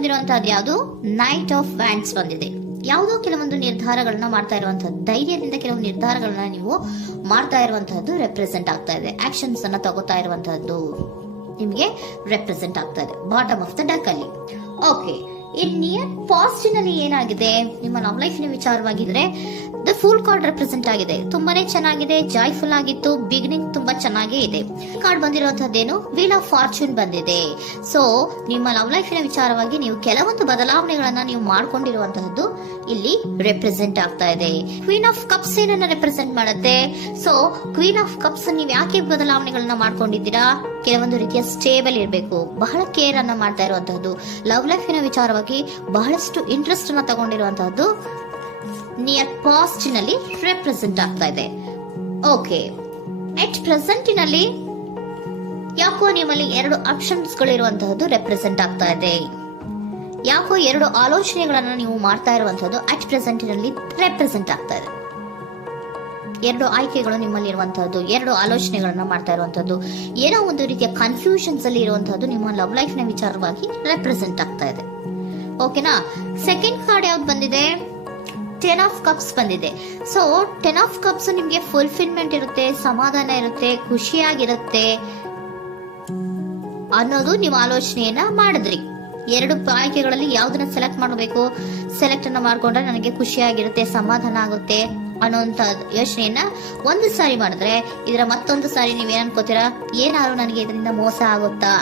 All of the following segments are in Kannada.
ಬಂದಿರುವಂತಹದ್ದು ಯಾವುದು? ನೈಟ್ ಆಫ್ ವ್ಯಾಂಡ್ಸ್ ಬಂದಿದೆ. ಯಾವುದೋ ಕೆಲವೊಂದು ನಿರ್ಧಾರಗಳನ್ನ ಮಾಡ್ತಾ ಇರುವಂತಹದ್ದು, ಧೈರ್ಯದಿಂದ ಕೆಲವು ನಿರ್ಧಾರಗಳನ್ನ ನೀವು ಮಾಡ್ತಾ ಇರುವಂತಹದ್ದು ರೆಪ್ರೆಸೆಂಟ್ ಆಗ್ತಾ ಇದೆ. ಆಕ್ಷನ್ಸ್ ಅನ್ನ ತಗೋತಾ ಇರುವಂತಹದ್ದು ನಿಮ್ಗೆ ರೆಪ್ರೆಸೆಂಟ್ ಆಗ್ತಾ ಇದೆ ಬಾಟಮ್ ಆಫ್ ದ ಡಕ್ ಅಲ್ಲಿ. ಓಕೆ, ಇನ್ ನಿಯರ್ ಪಾಸಿಟಿವ್ ನಲ್ಲಿ ಏನಾಗಿದೆ? ನಿಮ್ಮ ಲವ್ ಲೈಫಿನ ವಿಚಾರವಾಗಿದ್ರೆ ದ ಫೂಲ್ ಕಾರ್ಡ್ ರೆಪ್ರೆಸೆಂಟ್ ಆಗಿದೆ. ತುಂಬಾನೇ ಚೆನ್ನಾಗಿದೆ, ಜಾಯ್ಫುಲ್ ಆಗಿತ್ತು, ಬಿಗಿನಿಂಗ್ ತುಂಬಾ ಚೆನ್ನಾಗೇ ಇದೆ. ಕಾರ್ಡ್ ಬಂದಿರುವಂತಹದ್ದೇನು? ವೀಲ್ ಆಫ್ ಫಾರ್ಚೂನ್ ಬಂದಿದೆ. ಸೊ ನಿಮ್ಮ ಲವ್ ಲೈಫಿನ ವಿಚಾರವಾಗಿ ನೀವು ಕೆಲವೊಂದು ಬದಲಾವಣೆಗಳನ್ನ ನೀವು ಮಾಡ್ಕೊಂಡಿರುವಂತಹದ್ದು ಇಲ್ಲಿ ರೆಪ್ರೆಸೆಂಟ್ ಆಗ್ತಾ ಇದೆ. ಕ್ವೀನ್ ಆಫ್ ಕಪ್ಸ್ ಏನನ್ನ ರೆಪ್ರೆಸೆಂಟ್ ಮಾಡುತ್ತೆ? ಸೊ ಕ್ವೀನ್ ಆಫ್ ಕಪ್ಸ್ ನೀವು ಯಾಕೆ ಬದಲಾವಣೆಗಳನ್ನ ಮಾಡ್ಕೊಂಡಿದ್ದೀರಾ? ಕೆಲವೊಂದು ರೀತಿಯ ಸ್ಟೇಬಲ್ ಇರಬೇಕು, ಬಹಳ ಕೇರ್ ಅನ್ನ ಮಾಡ್ತಾ ಇರುವಂತಹದ್ದು, ಲವ್ ಲೈಫಿನ ವಿಚಾರವಾಗಿ ಬಹಳಷ್ಟು ಇಂಟ್ರೆಸ್ಟ್ ಅನ್ನ ತಗೊಂಡಿರುವಂತಹದ್ದು ನಿಯರ್ ಪಾಸ್ಟ್ ನಲ್ಲಿ ರೆಪ್ರೆಸೆಂಟ್ ಆಗ್ತಾ ಇದೆ. ಓಕೆ, ಎಟ್ ಪ್ರೆಸೆಂಟ್ ನಲ್ಲಿ ಯಾಕೋ ನಿಮ್ಮಲ್ಲಿ 2 ಆಪ್ಷನ್ಸ್ ಗಳಿರುವಂತಹದ್ದು ರೆಪ್ರೆಸೆಂಟ್ ಆಗ್ತಾ ಇದೆ. ಯಾಕೋ 2 ಆಲೋಚನೆಗಳನ್ನ ನೀವು ಮಾಡ್ತಾ ಇರುವಂತಹದ್ದು ಅಟ್ ಪ್ರೆಸೆಂಟ್ ನಲ್ಲಿ ರೆಪ್ರೆಸೆಂಟ್ ಆಗ್ತಾ ಇದೆ. 2 ಆಯ್ಕೆಗಳು ನಿಮ್ಮಲ್ಲಿ ಇರುವಂತಹದ್ದು, 2 ಆಲೋಚನೆಗಳನ್ನ ಮಾಡ್ತಾ ಇರುವಂತಹದ್ದು, ಏನೋ ಒಂದು ರೀತಿಯ ಕನ್ಫ್ಯೂಷನ್ಸ್ ಅಲ್ಲಿ ಇರುವಂತಹದ್ದು ನಿಮ್ಮ ಲವ್ ಲೈಫ್ ನ ವಿಚಾರವಾಗಿ ರೆಪ್ರೆಸೆಂಟ್ ಆಗ್ತಾ ಇದೆ. ಓಕೆನಾ? ಸೆಕೆಂಡ್ ಕಾರ್ಡ್ ಯಾವ್ದು ಬಂದಿದೆ? 10 ಆಫ್ ಕಪ್ಸ್ ಬಂದಿದೆ. ಸೊ 10 ಆಫ್ ಕಪ್ಸ್ ನಿಮ್ಗೆ ಫುಲ್ಫಿಲ್ಮೆಂಟ್ ಇರುತ್ತೆ, ಸಮಾಧಾನ ಇರುತ್ತೆ, ಖುಷಿಯಾಗಿರುತ್ತೆ ಅನ್ನೋದು ನೀವು ಆಲೋಚನೆಯನ್ನ ಮಾಡಿದ್ರಿ. 2 ಆಯ್ಕೆಗಳಲ್ಲಿ ಯಾವ್ದನ್ನ ಸೆಲೆಕ್ಟ್ ಮಾಡಬೇಕು? ಸೆಲೆಕ್ಟ್ ಅನ್ನ ಮಾಡ್ಕೊಂಡ್ರೆ ನನಗೆ ಖುಷಿಯಾಗಿರುತ್ತೆ, ಸಮಾಧಾನ ಆಗುತ್ತೆ ಅನ್ನೋಂತ ಯೋಚನೆಯನ್ನ ಒಂದು ಸಾರಿ ಮಾಡಿದ್ರೆ, ಇದರ ಮತ್ತೊಂದು ಸಾರಿ ನೀವೇನ್ ಅನ್ಕೋತೀರಾ? ಏನಾದ್ರು ನನಗೆ ಇದರಿಂದ ಮೋಸ ಆಗುತ್ತಾ,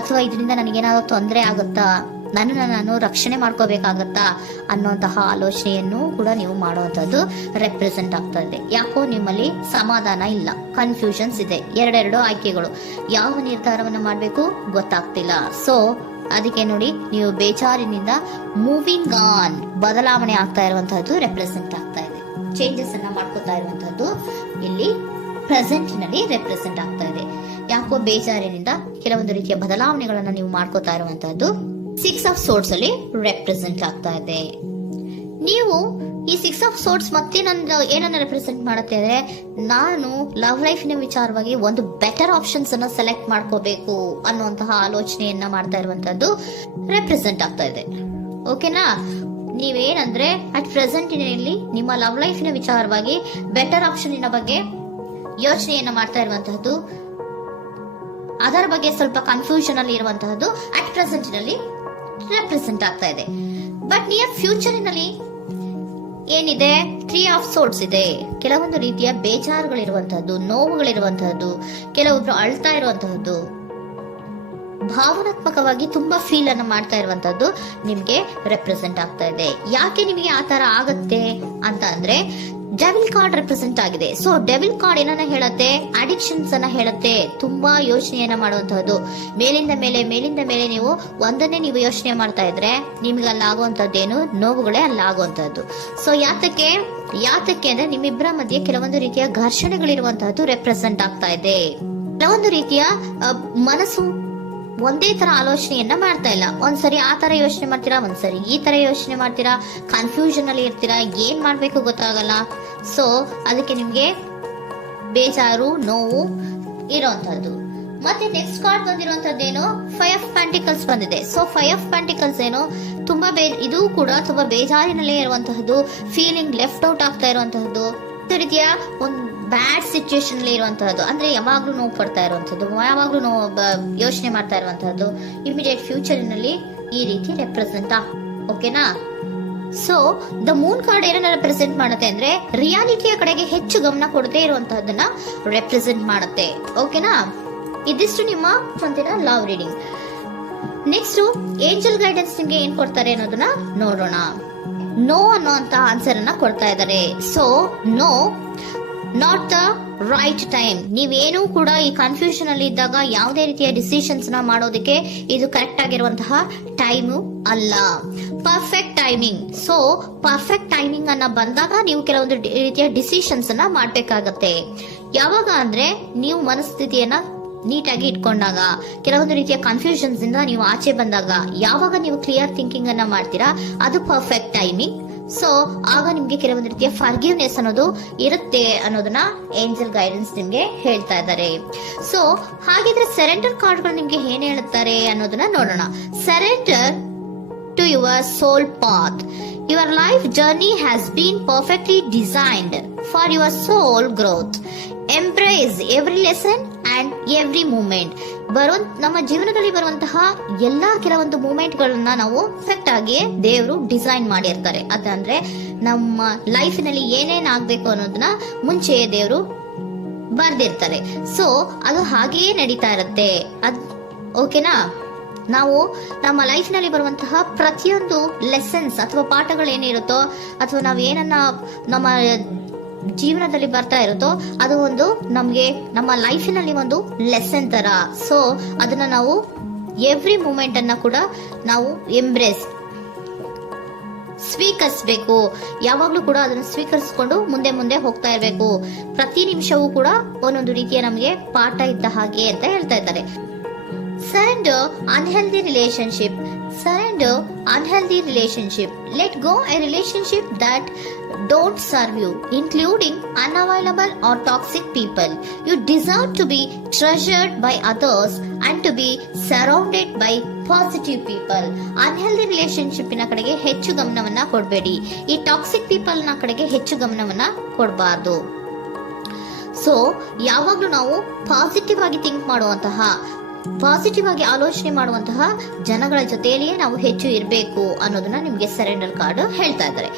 ಅಥವಾ ಇದರಿಂದ ನನಗೇನಾದ್ರು ತೊಂದರೆ ಆಗುತ್ತಾ, ನಾನು ರಕ್ಷಣೆ ಮಾಡ್ಕೋಬೇಕಾಗತ್ತಾ ಅನ್ನೋಂತಹ ಆಲೋಚನೆಯನ್ನು ಕೂಡ ನೀವು ಮಾಡುವಂತದ್ದು ರೆಪ್ರೆಸೆಂಟ್ ಆಗ್ತಾ ಇದೆ. ಯಾಕೋ ನಿಮ್ಮಲ್ಲಿ ಸಮಾಧಾನ ಇಲ್ಲ, ಕನ್ಫ್ಯೂಷನ್ಸ್ ಇದೆ, 2 ಆಯ್ಕೆಗಳು, ಯಾವ ನಿರ್ಧಾರವನ್ನ ಮಾಡ್ಬೇಕು ಗೊತ್ತಾಗ್ತಿಲ್ಲ. ಸೊ ಅದಕ್ಕೆ ನೋಡಿ, ನೀವು ಬೇಜಾರಿನಿಂದ ಮೂವಿಂಗ್ ಆನ್, ಬದಲಾವಣೆ ಆಗ್ತಾ ಇರುವಂತಹದ್ದು ರೆಪ್ರೆಸೆಂಟ್ ಆಗ್ತಾ ಇದೆ. ಚೇಂಜಸ್ ಅನ್ನ ಮಾಡ್ಕೋತಾ ಇರುವಂತಹದ್ದು ಇಲ್ಲಿ ಪ್ರೆಸೆಂಟ್ ನಲ್ಲಿ ರೆಪ್ರೆಸೆಂಟ್ ಆಗ್ತಾ ಇದೆ. ಯಾಕೋ ಬೇಜಾರಿನಿಂದ ಕೆಲವೊಂದು ರೀತಿಯ ಬದಲಾವಣೆಗಳನ್ನ ನೀವು ಮಾಡ್ಕೋತಾ ಇರುವಂತಹದ್ದು 6 ಆಫ್ ಸೋರ್ಟ್ಸ್ ಅಲ್ಲಿ ರೆಪ್ರೆಸೆಂಟ್ ಆಗ್ತಾ ಇದೆ. ನೀವು ಈ 6 ಆಫ್ ಸೋರ್ಟ್ಸ್ ಮತ್ತೆ ಏನನ್ನ ರೆಪ್ರೆಸೆಂಟ್ ಮಾಡುತ್ತೆ ಅಂದ್ರೆ, ನಾನು ಲವ್ ಲೈಫಿನ ವಿಚಾರವಾಗಿ ಒಂದು ಬೆಟರ್ ಆಪ್ಷನ್ಸ್ ಅನ್ನ ಸೆಲೆಕ್ಟ್ ಮಾಡ್ಕೋಬೇಕು ಅನ್ನುವಂತಹ ಆಲೋಚನೆಯನ್ನ ಮಾಡ್ತಾ ಇರುವಂತದ್ದು ರೆಪ್ರೆಸೆಂಟ್ ಆಗ್ತಾ ಇದೆ. ಓಕೆನಾ? ನೀವೇನಂದ್ರೆ ಅಟ್ ಪ್ರೆಸೆಂಟಿನಲ್ಲಿ ನಿಮ್ಮ ಲವ್ ಲೈಫಿನ ವಿಚಾರವಾಗಿ ಬೆಟರ್ ಆಪ್ಷನ್ ಬಗ್ಗೆ ಯೋಚನೆಯನ್ನ ಮಾಡ್ತಾ ಇರುವಂತಹದ್ದು, ಅದರ ಬಗ್ಗೆ ಸ್ವಲ್ಪ ಕನ್ಫ್ಯೂಷನ್ ಅಲ್ಲಿ ಇರುವಂತಹದ್ದು ಅಟ್ ಪ್ರೆಸೆಂಟ್ ನಲ್ಲಿ ರೆಪ್ರೆಸೆಂಟ್ ಆಗ್ತಾ ಇದೆ. ಬಟ್ ನಿಯರ್ ಫ್ಯೂಚರ್ ನಲ್ಲಿ ಏನಿದೆ? 3 ಆಫ್ ಸೋರ್ಟ್ಸ್ ಇದೆ. ಕೆಲವೊಂದು ರೀತಿಯ ಬೇಜಾರುಗಳಿರುವಂತಹದ್ದು, ನೋವುಗಳಿರುವಂತಹದ್ದು, ಕೆಲವೊಬ್ರು ಅಳ್ತಾ ಇರುವಂತಹದ್ದು, ಭಾವನಾತ್ಮಕವಾಗಿ ತುಂಬಾ ಫೀಲ್ ಅನ್ನ ಮಾಡ್ತಾ ಇರುವಂತದ್ದು ನಿಮ್ಗೆ ರೆಪ್ರೆಸೆಂಟ್ ಆಗ್ತಾ ಇದೆ. ಯಾಕೆ ನಿಮಗೆ ಆ ತರ ಆಗತ್ತೆ ಅಂತ ಅಂದ್ರೆ, ಡೆವಿಲ್ ಕಾರ್ಡ್ ರೆಪ್ರೆಸೆಂಟ್ ಆಗಿದೆ. ಸೊ ಡೆವಿಲ್ ಕಾರ್ಡ್ ಏನನ್ನ ಹೇಳತ್ತೆ? ಅಡಿಕ್ಷನ್ಸ್ ಅನ್ನ ಹೇಳತ್ತೆ. ತುಂಬಾ ಯೋಚನೆಯನ್ನ ಮಾಡುವಂತಹದ್ದು, ಮೇಲಿಂದ ಮೇಲೆ ನೀವು ಒಂದನ್ನೇ ನೀವು ಯೋಚನೆ ಮಾಡ್ತಾ ಇದ್ರೆ ನಿಮ್ಗೆ ಅಲ್ಲಾಗುವಂತದ್ದೇನು? ನೋವುಗಳೇ ಅಲ್ಲಾಗುವಂತಹದ್ದು. ಸೊ ಯಾತಕ್ಕೆ ಅಂದ್ರೆ ನಿಮ್ಮಿಬ್ಬರ ಮಧ್ಯೆ ಕೆಲವೊಂದು ರೀತಿಯ ಘರ್ಷಣೆಗಳಿರುವಂತಹದ್ದು ರೆಪ್ರೆಸೆಂಟ್ ಆಗ್ತಾ ಇದೆ. ಕೆಲವೊಂದು ರೀತಿಯ ಮನಸ್ಸು ಒಂದೇ ತರ ಆಲೋಚನೆಯನ್ನ ಮಾಡ್ತಾ ಇಲ್ಲ. ಒಂದ್ಸರಿ ಆ ತರ ಯೋಚನೆ ಮಾಡ್ತೀರಾ, ಒಂದ್ಸರಿ ಈ ತರ ಯೋಚನೆ ಮಾಡ್ತೀರಾ, ಕನ್ಫ್ಯೂಷನ್ ಅಲ್ಲಿ ಇರ್ತೀರಾ, ಏನ್ ಮಾಡ್ಬೇಕು ಗೊತ್ತಾಗಲ್ಲ. ಸೊ ಅದಕ್ಕೆ ನಿಮ್ಗೆ ಬೇಜಾರು, ನೋವು ಇರೋಂಥದ್ದು. ಮತ್ತೆ ನೆಕ್ಸ್ಟ್ ಕಾರ್ಡ್ ಬಂದಿರುವಂತದ್ದೇನು? 5 ಆಫ್ ಪ್ಯಾಂಟಿಕಲ್ಸ್ ಬಂದಿದೆ. ಸೊ 5 ಆಫ್ ಪ್ಯಾಂಟಿಕಲ್ಸ್ ಏನು? ತುಂಬಾ ಇದು ಕೂಡ ತುಂಬಾ ಬೇಜಾರಿನಲ್ಲೇ ಇರುವಂತಹದ್ದು, ಫೀಲಿಂಗ್ ಲೆಫ್ಟ್ ಔಟ್ ಆಗ್ತಾ ಇರುವಂತಹದ್ದು, ರೀತಿಯ ಒಂದು ಬ್ಯಾಡ್ ಸಿಚುಯೇಷನ್ ಅಲ್ಲಿ ಇರುವಂತಹದ್ದು, ಅಂದ್ರೆ ಯಾವಾಗ್ಲೂ ನೋವು ಪಡ್ತಾ ಇರುವಂತದ್ದು, ಯಾವಾಗ್ಲೂ ಯೋಚನೆ ಮಾಡ್ತಾ ಇರುವಂತಹದ್ದು ಇಮಿಡಿಯೇಟ್ ಫ್ಯೂಚರ್ ನಲ್ಲಿ ಈ ರೀತಿ ರೆಪ್ರೆಸೆಂಟ್ ಓಕೆನಾ? ಸೊ ದ ಮೂನ್ ಕಾರ್ಡ್ ಏನನ್ನ ರೆಪ್ರೆಸೆಂಟ್ ಮಾಡುತ್ತೆ ಅಂದ್ರೆ, ರಿಯಾಲಿಟಿಯ ಕಡೆಗೆ ಹೆಚ್ಚು ಗಮನ ಕೊಡದೇ ಇರುವಂತಹದನ್ನ ರೆಪ್ರೆಸೆಂಟ್ ಮಾಡುತ್ತೆ. ಓಕೆನಾ? ಇದಿಷ್ಟು ನಿಮ್ಮ ಒಂದಿನ love reading. Next angel guidance ನಿಮ್ಗೆ ಏನ್ ಕೊಡ್ತಾರೆ ಅನ್ನೋದನ್ನ ನೋಡೋಣ. ನೋ ಅನ್ನೋಂತ ಆನ್ಸರ್ ಅನ್ನ ಕೊಡ್ತಾ ಇದ್ದಾರೆ. So no, not the right time. ನೀವೇನು ಕೂಡ ಈ ಕನ್ಫ್ಯೂಷನ್ ಅಲ್ಲಿ ಇದ್ದಾಗ ಯಾವುದೇ ರೀತಿಯ ಡಿಸಿಷನ್ಸ್ ನ ಮಾಡೋದಕ್ಕೆ ಇದು ಕರೆಕ್ಟ್ ಆಗಿರುವಂತಹ ಟೈಮು ಅಲ್ಲ. Perfect timing. So perfect timing ಅನ್ನ ಬಂದಾಗ ನೀವು ಕೆಲವೊಂದು ರೀತಿಯ ಡಿಸಿಷನ್ಸ್ ಅನ್ನ ಮಾಡ್ಬೇಕಾಗತ್ತೆ. ಯಾವಾಗ ಅಂದ್ರೆ ನೀವು ಮನಸ್ಥಿತಿಯನ್ನ ನೀಟಾಗಿ ಇಟ್ಕೊಂಡಾಗ, ಕೆಲವೊಂದು ರೀತಿಯ ಕನ್ಫ್ಯೂಷನ್ಸ್ ಇಂದ ನೀವು ಆಚೆ ಬಂದಾಗ, ಯಾವಾಗ ನೀವು ಕ್ಲಿಯರ್ ಥಿಂಕಿಂಗ್ ಅನ್ನ ಮಾಡ್ತೀರಾ ಅದು ಪರ್ಫೆಕ್ಟ್ ಟೈಮಿಂಗ್. ಸೊ ಆಗ ನಿಮ್ಗೆ ಕೆಲವೊಂದು ರೀತಿಯ ಫರ್ಗಿವ್ನೆಸ್ ಅನ್ನೋದು ಇರುತ್ತೆ ಅನ್ನೋದನ್ನ ಏಂಜಲ್ ಗೈಡೆನ್ಸ್ ನಿಮ್ಗೆ ಹೇಳ್ತಾ ಇದ್ದಾರೆ. ಸೊ ಹಾಗಿದ್ರೆ ಸರೆಂಡರ್ ಕಾರ್ಡ್ಗಳು ನಿಮ್ಗೆ ಏನ್ ಹೇಳುತ್ತಾರೆ ಅನ್ನೋದನ್ನ ನೋಡೋಣ. Surrender to your soul path. Your life journey has been perfectly designed for your soul growth. Embrace every lesson and every moment. ನಮ್ಮ ಜೀವನದಲ್ಲಿ ಬರುವಂತಹ ಎಲ್ಲಾ ಕೆಲವೊಂದು ಮೂಮೆಂಟ್ ಗಳನ್ನ ನಾವು ಪರ್ಫೆಕ್ಟ್ ಆಗಿ ದೇವರು ಡಿಸೈನ್ ಮಾಡಿರ್ತಾರೆ. ಅದಂದ್ರೆ ನಮ್ಮ ಲೈಫಿನಲ್ಲಿ ಏನೇನ್ ಆಗ್ಬೇಕು ಅನ್ನೋದನ್ನ ಮುಂಚೆ ದೇವರು ಬರ್ದಿರ್ತಾರೆ. ಸೊ ಅದು ಹಾಗೆಯೇ ನಡೀತಾ ಇರುತ್ತೆ. ಓಕೆನಾ? ನಾವು ನಮ್ಮ ಲೈಫ್ ನಲ್ಲಿ ಬರುವಂತಹ ಪ್ರತಿಯೊಂದು ಲೆಸನ್ಸ್ ಅಥವಾ ಪಾಠಗಳೇನಿರುತ್ತೋ ಅಥವಾ ನಾವ್ ಏನನ್ನ ನಮ್ಮ ಜೀವನದಲ್ಲಿ ಬರ್ತಾ ಇರುತ್ತೋ ಅದು ಒಂದು ನಮ್ಗೆ ನಮ್ಮ ಲೈಫಿನಲ್ಲಿ ಒಂದು ಲೆಸನ್ ತರ. ಸೊ ಅದನ್ನ ನಾವು ಎವ್ರಿ ಮೂಮೆಂಟ್ ಅನ್ನ ಕೂಡ ನಾವು ಸ್ವೀಕರಿಸಬೇಕು. ಯಾವಾಗ್ಲೂ ಕೂಡ ಅದನ್ನು ಸ್ವೀಕರಿಸಿಕೊಂಡು ಮುಂದೆ ಮುಂದೆ ಹೋಗ್ತಾ ಇರಬೇಕು. ಪ್ರತಿ ನಿಮಿಷವೂ ಕೂಡ ಒಂದೊಂದು ರೀತಿಯ ನಮಗೆ ಪಾಠ ಇದ್ದ ಹಾಗೆ ಅಂತ ಹೇಳ್ತಾ ಇದ್ದಾರೆ. Surrender unhealthy relationship. Surrender unhealthy relationship. Let go a relationship that don't serve you, including unavailable or toxic people. You deserve to be treasured by others and to be surrounded by positive people. Unhealthy relationship ನ ಕಡೆಗೆ ಹೆಚ್ಚು ಗಮನವನ್ನ ಕೊಡಬೇಡಿ. ಈ ಟಾಕ್ಸಿಕ್ ಪೀಪಲ್ ನ ಕಡೆಗೆ ಹೆಚ್ಚು ಗಮನವನ್ನ ಕೊಡಬಾರ್ದು. ಸೊ ಯಾವಾಗ್ಲೂ ನಾವು ಪಾಸಿಟಿವ್ ಆಗಿ ಥಿಂಕ್ ಮಾಡುವಂತಹ, ಪಾಸಿಟಿವ್ ಆಗಿ ಆಲೋಚನೆ ಮಾಡುವಂತಹ ಜನಗಳ ಜೊತೆಯಲ್ಲಿಯೇ ನಾವು ಹೆಚ್ಚು ಇರಬೇಕು ಅನ್ನೋದನ್ನ ನಿಮ್ಗೆ ಸರೆಂಡರ್ ಕಾರ್ಡ್ ಹೇಳ್ತಾ ಇದ್ದಾರೆ.